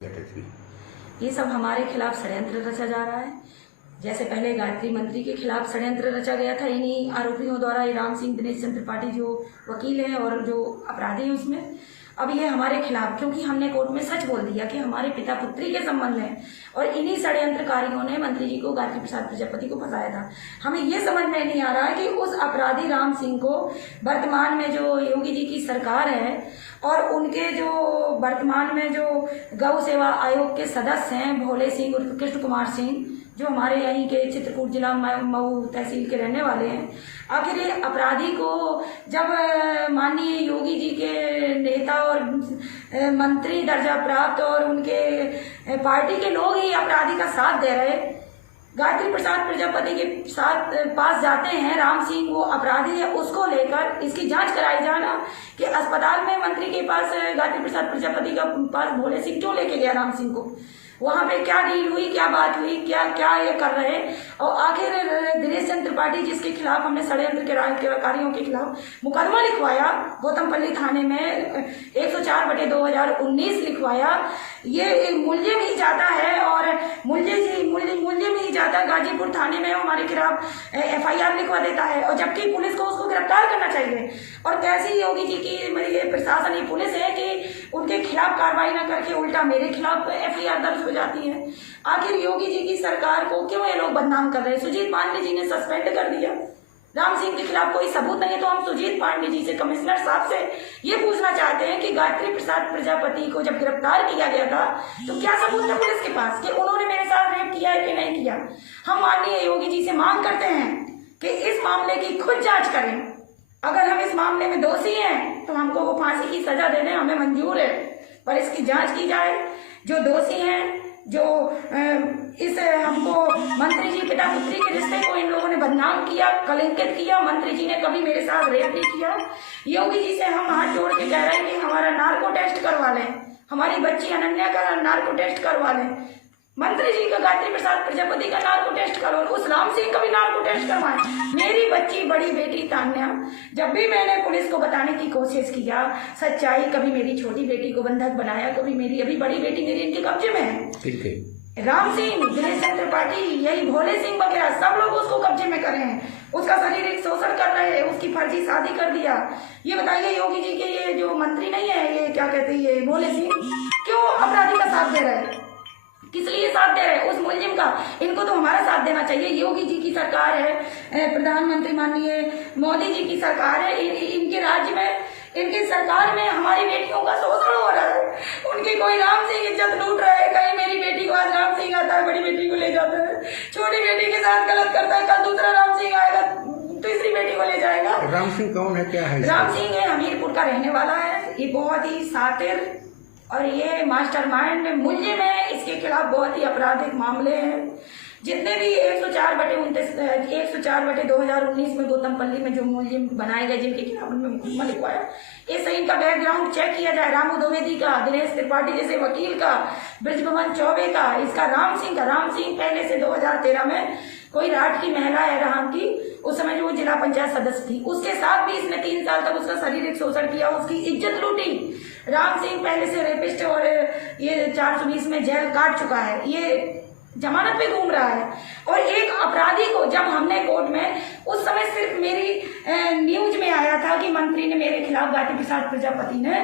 ये सब हमारे खिलाफ षड्यंत्र रचा जा रहा है। जैसे पहले गायत्री मंत्री के खिलाफ षड्यंत्र रचा गया था इन्हीं आरोपियों द्वारा, ये राम सिंह, दिनेश चंद्र त्रिपाठी जो वकील हैं और जो अपराधी हैं उसमें, अब ये हमारे खिलाफ, क्योंकि हमने कोर्ट में सच बोल दिया कि हमारे पिता पुत्री के संबंध है और इन्हीं षड्यंत्रकारियों ने मंत्री जी को, गायत्री प्रसाद प्रजापति को फंसाया था। हमें ये समझ में नहीं आ रहा है कि उस अपराधी राम सिंह को वर्तमान में जो योगी जी की सरकार है और उनके जो वर्तमान में जो गौ सेवा आयोग के सदस्य हैं भोले सिंह उर्फ कृष्ण कुमार सिंह, जो हमारे यहीं के चित्रकूट जिला मऊ तहसील के रहने वाले हैं, आखिर ये अपराधी को जब माननीय योगी जी के नेता और मंत्री दर्जा प्राप्त और उनके पार्टी के लोग ही अपराधी का साथ दे रहे, गायत्री प्रसाद प्रजापति के साथ पास जाते हैं, राम सिंह वो अपराधी है, उसको लेकर इसकी जांच कराई जाना कि अस्पताल में मंत्री के पास गायत्री प्रसाद प्रजापति का पास भोले सिंह क्यों लेके गया राम सिंह को, वहां पे क्या डील हुई, क्या बात हुई, क्या क्या ये कर रहे हैं। और आखिर दिनेश चंद्र त्रिपाठी जिसके खिलाफ हमने षड्यंत्र के कार्यों के खिलाफ मुकदमा लिखवाया गोतमपल्ली थाने में 104/2019 लिखवाया, ये मुलजिम ही जाता है और मुलजिम ही जाता गाजीपुर थाने में हमारे खिलाफ FIR लिखवा देता है, और जबकि पुलिस को उसको गिरफ्तार करना चाहिए। और कैसी योगी जी की प्रशासन पुलिस है कि उनके खिलाफ कार्रवाई न करके उल्टा मेरे खिलाफ FIR दर्ज हो जाती है। आखिर योगी जी की सरकार को क्यों ये लोग बदनाम कर रहे हैं। सुजीत पांडे जी ने सस्पेंड कर दिया, राम सिंह के खिलाफ कोई सबूत नहीं है, तो हम सुजीत पांडे जी से, कमिश्नर साहब से ये पूछना चाहते हैं कि गायत्री प्रसाद प्रजापति को जब गिरफ्तार किया गया था तो क्या सबूत था पुलिस के पास कि उन्होंने मेरे साथ रेप किया है कि नहीं किया। हम माननीय योगी जी से मांग करते हैं कि इस मामले की खुद जांच करें, अगर हम इस मामले में दोषी हैं तो हमको वो फांसी की सजा देने हमें मंजूर है, पर इसकी जांच की जाए। जो दोषी हैं, जो इस हमको मंत्री जी पिता पुत्री के रिश्ते को इन लोगों ने बदनाम किया, कलंकित किया, मंत्री जी ने कभी मेरे साथ रेप नहीं किया। योगी जी से हम हाथ जोड़ के कह रहे हैं कि हमारा नार्को टेस्ट करवा लें, हमारी बच्ची अनन्या का नार्को टेस्ट करवा लें, मंत्री जी का गायत्री प्रसाद प्रजापति का नार्को टेस्ट करो, उस राम सिंह का भी नार्को टेस्ट करवाएं। मेरी बच्ची, बड़ी बेटी तान्या, जब भी मैंने पुलिस को बताने की कोशिश किया सच्चाई, कभी मेरी छोटी बेटी को बंधक बनाया, कभी मेरी अभी बड़ी बेटी मेरी इनके कब्जे में है। राम सिंह, दिनेश चंद्र त्रिपाठी, यही भोले सिंह वगैरह सब लोग उसको कब्जे में कर रहे हैं, उसका शारीरिक शोषण कर रहे हैं, उसकी फर्जी शादी कर दिया। ये बताइए योगी जी के ये जो मंत्री नहीं है, ये क्या कहते हैं, ये भोले सिंह क्यों अपराधी का साथ दे रहे हैं, किस लिए साथ दे रहे हैं उस मुलजिम का। इनको तो हमारा साथ देना चाहिए। योगी जी की सरकार है, प्रधानमंत्री माननीय मोदी जी की सरकार है, इनके राज्य में, इनकी सरकार में हमारी बेटियों का शोषण हो रहा है, उनकी कोई राम सिंह इज्जत लूट रहा है। कहीं मेरी बेटी को आज राम सिंह आता है, बड़ी बेटी को ले जाता है, छोटी बेटी के साथ गलत करता है, कल दूसरा राम सिंह आएगा तीसरी बेटी को ले जाएगा। राम सिंह कौन है, क्या है? राम सिंह है, हमीरपुर का रहने वाला है, ये बहुत ही सातिर और ये मास्टरमाइंड मुलजिम है, इसके खिलाफ बहुत ही आपराधिक मामले हैं। जितने भी 104/2019 में गोतमपल्ली में जो मुलजिम बनाए गए, जिनके खिलाफ उन्होंने मुकदमा लिखवाया, इस इनका बैकग्राउंड चेक किया जाए, रामू द्विवेदी का, दिनेश त्रिपाठी जैसे वकील का, ब्रजभवन चौबे का, इसका राम सिंह पहले से 2013 में कोई राठ की महिला है राम की, उस समय जो वो जिला पंचायत सदस्य थी, उसके साथ भी इसने 3 साल तक उसका शारीरिक शोषण किया, उसकी इज्जत लूटी। राम सिंह पहले से रेपिस्ट और ये 420 में जेल काट चुका है, ये जमानत पे घूम रहा है। और एक अपराधी को जब हमने कोर्ट में, उस समय सिर्फ मेरी न्यूज में आया था कि मंत्री ने मेरे खिलाफ, गायत्री प्रसाद प्रजापति ने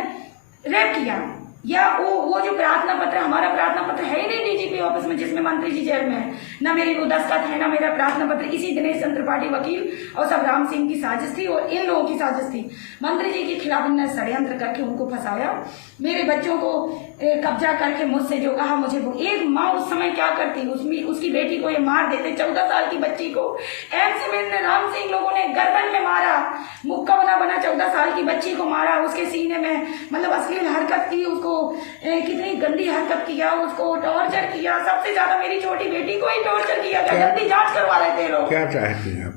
रेप किया, या वो जो प्रार्थना पत्र, हमारा प्रार्थना पत्र है ही नहीं DGP ऑफिस में जिसमें मंत्री जी जेल में है, ना मेरी वो दस्तखत है, ना मेरा प्रार्थना पत्र, इसी दिनेश चंद्र त्रिपाठी वकील और सब राम सिंह की साजिश थी और इन लोगों की साजिश थी। मंत्री जी के खिलाफ इन्होंने षड्यंत्र करके उनको फंसाया, मेरे बच्चों को कब्जा करके मुझसे जो कहा, मुझे एक माँ उस समय क्या करती, उसकी बेटी को ये मार देते, 14 साल की बच्ची को एम्स में राम सिंह लोगों ने गर्दन में मारा, मुक्का बना 14 साल की बच्ची को मारा, उसके सीने में मतलब अश्लील हरकत की, उसको कितनी गंदी हरकत किया, उसको टॉर्चर किया, सबसे ज्यादा मेरी छोटी बेटी को ही टॉर्चर किया गया, जल्दी जांच करवा रहे थे लोग। क्या चाहते हैं आप?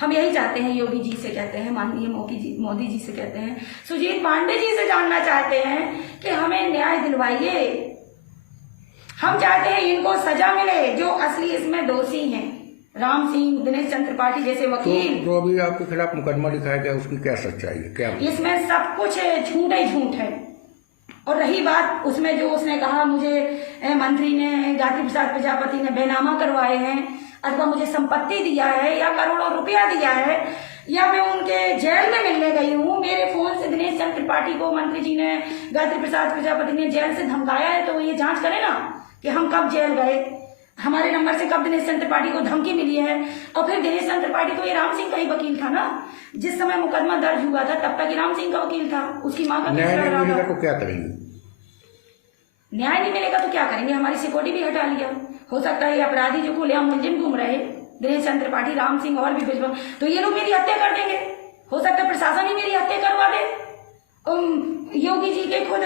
हम यही चाहते हैं, योगी जी से कहते हैं, माननीय मोदी जी से कहते हैं, सुजीत पांडे जी से जानना चाहते हैं कि हमें न्याय दिलवाइए। हम चाहते हैं इनको सजा मिले जो असली इसमें दोषी हैं, राम सिंह, दिनेश चंद्र त्रिपाठी जैसे वकील। तो अभी आपके खिलाफ मुकदमा लिखाया गया, उसकी क्या सच्चाई है, क्या? इसमें सब कुछ झूठ ही झूठ है। और रही बात उसमें जो उसने कहा मुझे मंत्री ने गायत्री प्रसाद प्रजापति ने बेनामा करवाए हैं अथवा मुझे संपत्ति दिया है या करोड़ों रुपया दिया है या मैं उनके जेल में मिलने गई हूँ, मेरे फोन से दिनेश चंद्र त्रिपाठी को मंत्री जी ने गायत्री प्रसाद प्रजापति ने जेल से धमकाया है, तो वो ये जांच करे ना कि हम कब जेल गए, हमारे नंबर से कब दिनेश चंद्र त्रिपाठी को धमकी मिली है। और फिर दिनेश चंद्र त्रिपाठी को ये राम सिंह का ही वकील था ना, जिस समय मुकदमा दर्ज हुआ था तब तक ये राम सिंह का वकील था, उसकी माँ का केस न्याय लड़ नहीं रहा मिलेगा था। तो क्या करेंगे? न्याय नहीं मिलेगा तो क्या करेंगे, हमारी सिक्योरिटी भी हटा लिया। हो सकता है ये अपराधी जो खुलेआम मुलजिम घूम रहे दिनेश चंद्र त्रिपाठी, राम सिंह और भी बिजवा, तो ये लोग मेरी हत्या कर देंगे। हो सकता है प्रशासन ही मेरी हत्या करवा दे। योगी जी के खुद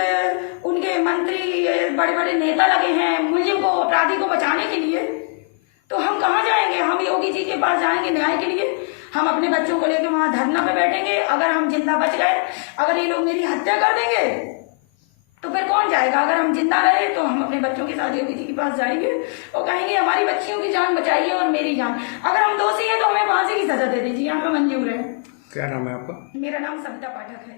उनके मंत्री बड़े बड़े नेता लगे हैं मुलजिम को, अपराधी को बचाने के लिए, तो हम कहाँ जाएंगे? हम योगी जी के पास जाएंगे न्याय के लिए? हम अपने बच्चों को लेकर वहां धरना पे बैठेंगे? अगर हम जिंदा बच गए, अगर ये लोग मेरी हत्या कर देंगे तो फिर कौन जाएगा? अगर हम जिंदा रहे तो हम अपने बच्चों के साथ योगी जी के पास जाएंगे और कहेंगे हमारी बच्चियों की जान बचाइए और मेरी जान। अगर हम दोषी हैं तो हमें फांसी की सजा दे दीजिए, यहाँ पे मंजूर है। क्या नाम है आपका? मेरा नाम सविता पाठक है।